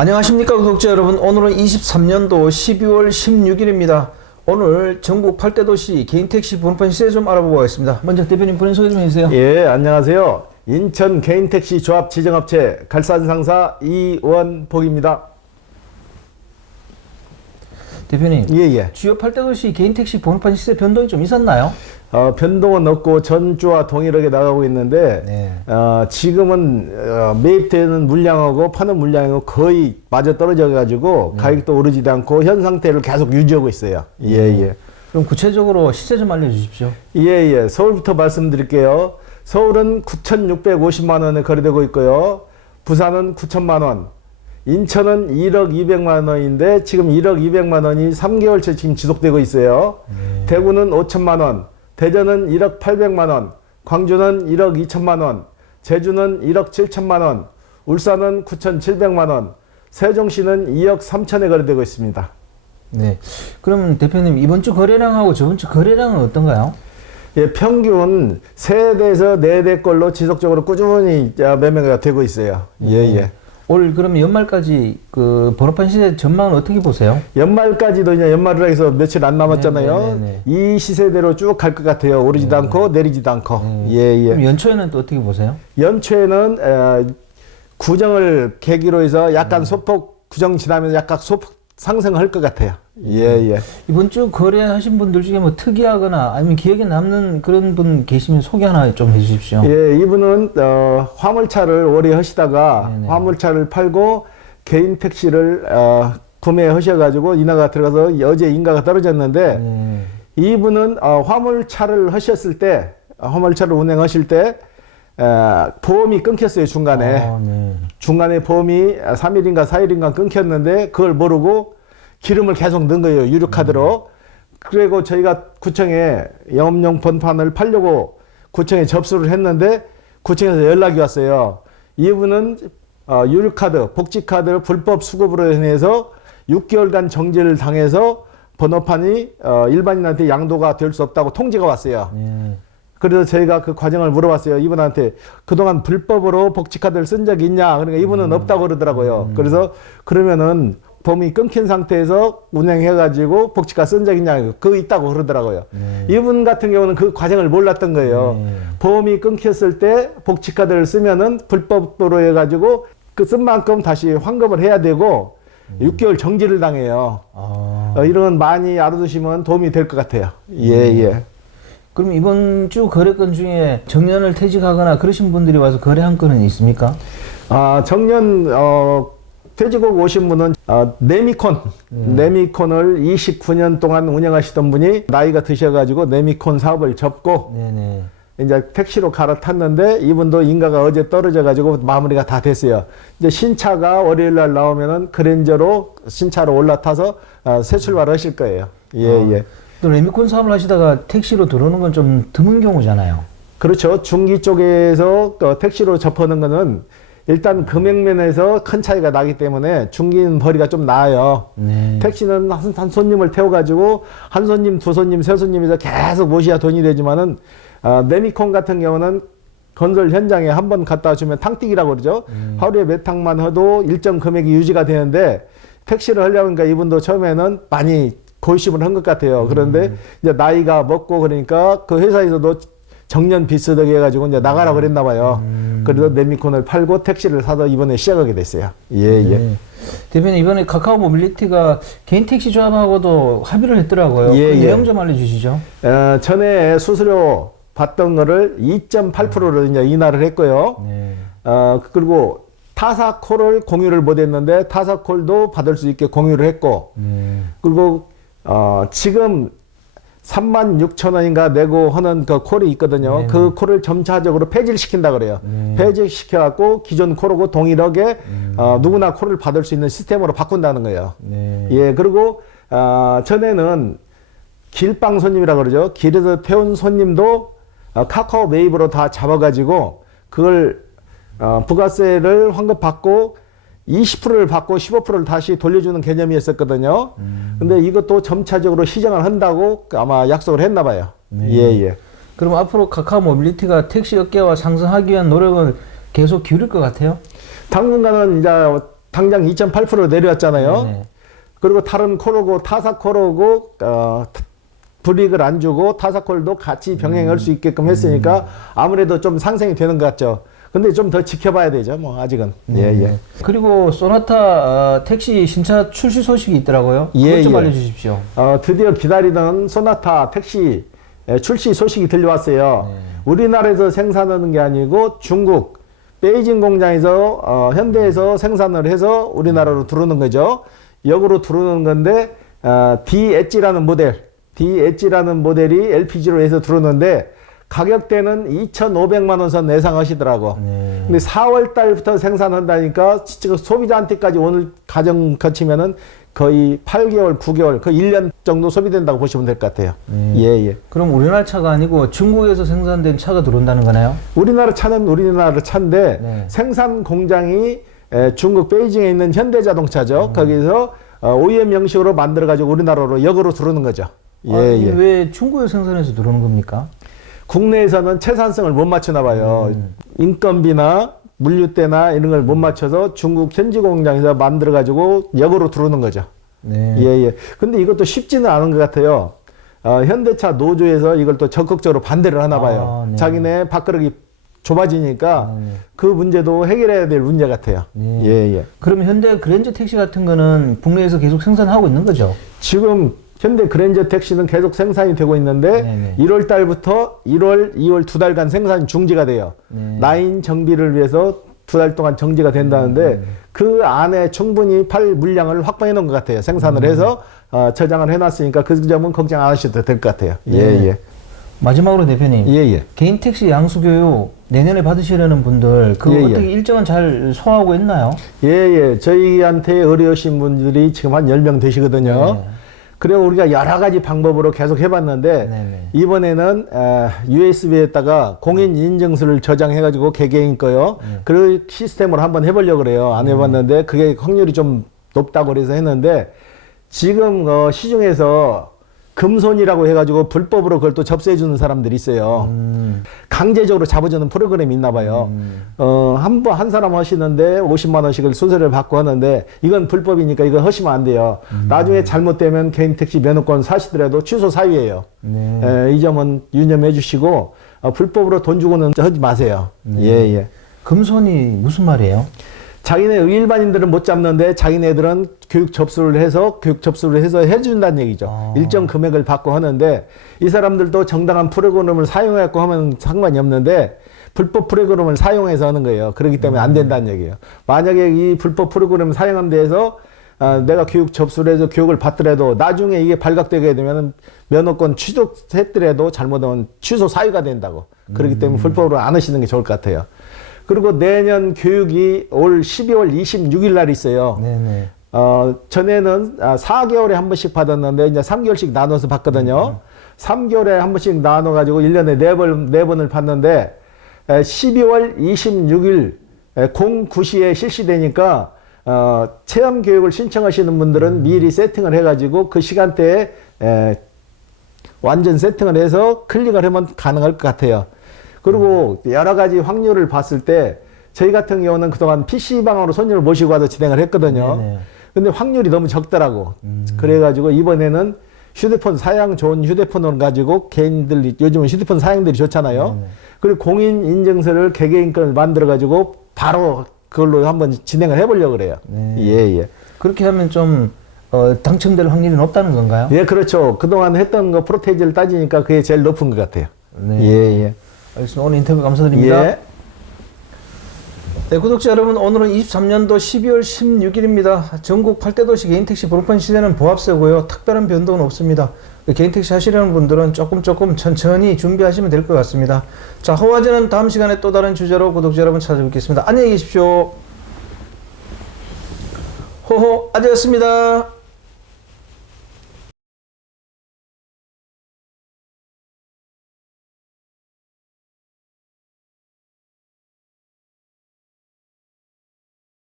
안녕하십니까 구독자 여러분. 오늘은 23년도 12월 16일입니다. 오늘 전국 8대 도시 개인택시 번호판 시세 좀 알아보겠습니다. 먼저 대표님 본인 소개 좀 해주세요. 예, 안녕하세요. 인천 개인택시 조합 지정업체 갈산상사 이원복입니다. 대표님, 예. 주요 8대 도시 개인택시 번호판 시세 변동이 좀 있었나요? 변동은 없고 전주와 동일하게 나가고 있는데 지금은 매입되는 물량하고 파는 물량하고 거의 맞아 떨어져 가지고 가격도 오르지도 않고 현 상태를 계속 유지하고 있어요. 예. 그럼 구체적으로 시세 좀 알려주십시오. 예. 서울부터 말씀드릴게요. 서울은 9,650만 원에 거래되고 있고요. 부산은 9천만 원. 인천은 1억 200만 원인데 지금 1억 200만 원이 3개월째 지금 지속되고 있어요. 대구는 5천만 원, 대전은 1억 800만 원, 광주는 1억 2천만 원, 제주는 1억 7천만 원, 울산은 9,700만 원, 세종시는 2억 3천에 거래되고 있습니다. 네. 그러면 대표님, 이번 주 거래량하고 저번 주 거래량은 어떤가요? 예, 평균 3대에서 4대 걸로 지속적으로 꾸준히 매매가 되고 있어요. 예. 올 그러면 연말까지 그 번호판 시세 전망은 어떻게 보세요? 연말까지도 이제 연말을 해서 며칠 안 남았잖아요. 네네네. 이 시세대로 쭉 갈 것 같아요. 오르지도 않고 내리지도 않고. 예. 그럼 연초에는 또 어떻게 보세요? 연초에는 구정을 계기로 해서 약간 소폭 구정 지나면서 약간 소폭 상승할 것 같아요. 예. 이번 주 거래하신 분들 중에 뭐 특이하거나 아니면 기억에 남는 그런 분 계시면 소개 하나 좀 해주십시오. 예, 이분은 화물차를 오래 하시다가 화물차를 팔고 개인 택시를 구매하셔가지고 인하가 들어가서 어제 인가가 떨어졌는데 이분은 화물차를 하셨을 때 화물차를 운행하실 때 보험이 끊겼어요. 중간에 보험이 3일인가 4일인가 끊겼는데 그걸 모르고 기름을 계속 넣은 거예요. 유료카드로. 그리고 저희가 구청에 영업용 번판을 팔려고 구청에 접수를 했는데 구청에서 연락이 왔어요. 이분은 유료카드, 복지카드 불법 수급으로 인해서 6개월간 정지를 당해서 번호판이 일반인한테 양도가 될 수 없다고 통지가 왔어요. 그래서 저희가 그 과정을 물어봤어요. 이분한테 그동안 불법으로 복지카드를 쓴 적이 있냐? 그러니까 이분은 없다고 그러더라고요. 그래서 그러면은 보험이 끊긴 상태에서 운행해가지고 복지카드 쓴 적 있냐? 그거 있다고 그러더라고요. 이분 같은 경우는 그 과정을 몰랐던 거예요. 보험이 끊겼을 때 복지카드를 쓰면은 불법으로 해가지고 그 쓴 만큼 다시 환급을 해야 되고 6개월 정지를 당해요. 이런 건 많이 알아두시면 도움이 될 것 같아요. 예. 그럼 이번 주 거래건 중에 정년을 퇴직하거나 그러신 분들이 와서 거래한 건은 있습니까? 정년 퇴직하고 오신 분은 네미콘을 29년 동안 운영하시던 분이 나이가 드셔가지고 네미콘 사업을 접고 이제 택시로 갈아탔는데 이분도 인가가 어제 떨어져가지고 마무리가 다 됐어요. 이제 신차가 월요일 날 나오면은 그랜저로 신차로 올라타서 새 출발하실 거예요. 예. 또 레미콘 사업을 하시다가 택시로 들어오는 건 좀 드문 경우잖아요. 그렇죠. 중기 쪽에서 택시로 접하는 거는 일단 금액면에서 큰 차이가 나기 때문에 중기는 벌이가 좀 나아요. 택시는 한 손님을 태워가지고 한 손님, 두 손님, 세 손님에서 계속 모셔야 돈이 되지만은 네미콘 같은 경우는 건설 현장에 한 번 갖다 주면 탕뛰기라고 그러죠. 하루에 몇 탕만 해도 일정 금액이 유지가 되는데 택시를 하려니까 이분도 처음에는 많이 고심을 한 것 같아요. 그런데 이제 나이가 먹고 그러니까 그 회사에서도 정년 비슷하게 해가지고 이제 나가라고 그랬나 봐요. 그래서 네미콘을 팔고 택시를 사서 이번에 시작하게 됐어요. 예. 대표님, 이번에 카카오 모빌리티가 개인 택시 조합하고도 합의를 했더라고요. 그 내용 좀 알려주시죠. 전에 수수료 받던 거를 2.8%로 이제 인하를 했고요. 그리고 타사콜을 공유를 못 했는데 타사콜도 받을 수 있게 공유를 했고 그리고 지금 36,000원인가 내고 하는 그 콜이 있거든요. 그 콜을 점차적으로 폐지를 시킨다 그래요. 폐지시켜갖고 기존 콜하고 동일하게 누구나 콜을 받을 수 있는 시스템으로 바꾼다는 거예요. 예, 그리고 전에는 길방 손님이라고 그러죠. 길에서 태운 손님도 카카오 매입으로 다 잡아가지고 그걸 부가세를 환급받고 20%를 받고 15%를 다시 돌려주는 개념이었었거든요. 근데 이것도 점차적으로 시정을 한다고 아마 약속을 했나 봐요. 예. 그럼 앞으로 카카오 모빌리티가 택시 업계와 상승하기 위한 노력을 계속 기울일 것 같아요? 당분간은 이제 당장 2.8% 내려왔잖아요. 네네. 그리고 다른 콜하고 타사콜하고 불이익을 안 주고 타사콜도 같이 병행할 수 있게끔 했으니까 아무래도 좀 상승이 되는 것 같죠. 근데 좀 더 지켜봐야 되죠. 뭐 아직은. 예. 그리고 소나타 택시 신차 출시 소식이 있더라고요. 그것 좀 알려주십시오. 드디어 기다리던 소나타 택시 출시 소식이 들려왔어요. 우리나라에서 생산하는 게 아니고 중국 베이징 공장에서 현대에서 생산을 해서 우리나라로 들어오는 거죠. 역으로 들어오는 건데 D-엣지라는 모델이 LPG로 해서 들어오는데 가격대는 2,500만 원 선 예상하시더라고. 근데 4월 달부터 생산한다니까 진짜 소비자한테까지 오늘 가정 거치면은 거의 8개월, 9개월, 거의 1년 정도 소비된다고 보시면 될 것 같아요. 예. 그럼 우리나라 차가 아니고 중국에서 생산된 차가 들어온다는 거나요? 우리나라 차는 우리나라 차인데 생산 공장이 중국 베이징에 있는 현대자동차죠. 거기서 OEM 형식으로 만들어 가지고 우리나라로 역으로 들어오는 거죠. 아니, 왜 중국에서 생산해서 들어오는 겁니까? 국내에서는 채산성을 못 맞추나 봐요. 인건비나 물류대나 이런 걸 못 맞춰서 중국 현지 공장에서 만들어 가지고 역으로 들어오는 거죠. 예. 근데 이것도 쉽지는 않은 것 같아요. 현대차 노조에서 이걸 또 적극적으로 반대를 하나 봐요. 자기네 밥그릇이 좁아지니까 그 문제도 해결해야 될 문제 같아요. 예. 그럼 현대 그랜저 택시 같은 거는 국내에서 계속 생산하고 있는 거죠? 지금 현대 그랜저 택시는 계속 생산이 되고 있는데 1월 달부터 1월, 2월 2달간 생산이 중지가 돼요. 라인 정비를 위해서 2달 동안 정지가 된다는데 그 안에 충분히 팔 물량을 확보해 놓은 것 같아요. 생산을 해서 저장을 해놨으니까 그 점은 걱정 안 하셔도 될 것 같아요. 예. 마지막으로 대표님, 예. 개인 택시 양수 교육 내년에 받으시려는 분들 그 어떻게 일정은 잘 소화하고 있나요? 예. 저희한테 의뢰오신 분들이 지금 한 10명 되시거든요. 그리고 우리가 여러 가지 방법으로 계속 해봤는데 이번에는 USB에다가 공인 인증서를 저장해가지고 개개인 거요. 그 시스템으로 한번 해보려고 그래요. 안 해봤는데 그게 확률이 좀 높다고 그래서 했는데 지금 시중에서 금손이라고 해가지고 불법으로 그걸 또 접수해주는 사람들이 있어요. 강제적으로 잡아주는 프로그램이 있나 봐요. 한 사람 하시는데 50만 원씩을 수수료를 받고 하는데 이건 불법이니까 이거 하시면 안 돼요. 나중에 잘못되면 개인 택시 면허권 사시더라도 취소 사유예요. 이 점은 유념해 주시고 불법으로 돈 주고는 하지 마세요. 예. 금손이 무슨 말이에요? 자기네 일반인들은 못 잡는데 자기네들은 교육 접수를 해서 해준다는 얘기죠. 일정 금액을 받고 하는데 이 사람들도 정당한 프로그램을 사용해갖고 하면 상관이 없는데 불법 프로그램을 사용해서 하는 거예요. 그렇기 때문에 안 된다는 얘기예요. 만약에 이 불법 프로그램을 사용한 데에서 내가 교육 접수를 해서 교육을 받더라도 나중에 이게 발각되게 되면 면허권 취소했더라도 잘못하면 취소 사유가 된다고. 그렇기 때문에 불법으로 안 하시는 게 좋을 것 같아요. 그리고 내년 교육이 올 12월 26일 날 있어요. 전에는 4개월에 한 번씩 받았는데 이제 3개월씩 나눠서 받거든요. 3개월에 한 번씩 나눠가지고 1년에 4번을 받는데 12월 26일 09시에 실시되니까 체험 교육을 신청하시는 분들은 미리 세팅을 해가지고 그 시간대에 완전 세팅을 해서 클릭을 하면 가능할 것 같아요. 그리고 여러 가지 확률을 봤을 때 저희 같은 경우는 그동안 PC방으로 손님을 모시고 와서 진행을 했거든요. 근데 확률이 너무 적더라고. 그래가지고 이번에는 휴대폰 사양 좋은 휴대폰을 가지고 개인들 요즘은 휴대폰 사양들이 좋잖아요. 그리고 공인 인증서를 개개인 걸 만들어 가지고 바로 그걸로 한번 진행을 해보려고 그래요. 예. 그렇게 하면 좀 당첨될 확률이 높다는 건가요? 예, 그렇죠. 그동안 했던 거 프로테이지를 따지니까 그게 제일 높은 것 같아요. 예. 알겠습니다. 오늘 인터뷰 감사드립니다. 예. 네, 구독자 여러분, 오늘은 23년도 12월 16일입니다. 전국 8대 도시 개인택시 번호판 시대는 보합세고요. 특별한 변동은 없습니다. 개인택시 하시려는 분들은 조금 천천히 준비하시면 될 것 같습니다. 자, 허화제는 다음 시간에 또 다른 주제로 구독자 여러분 찾아뵙겠습니다. 안녕히 계십시오. 호호 아재였습니다.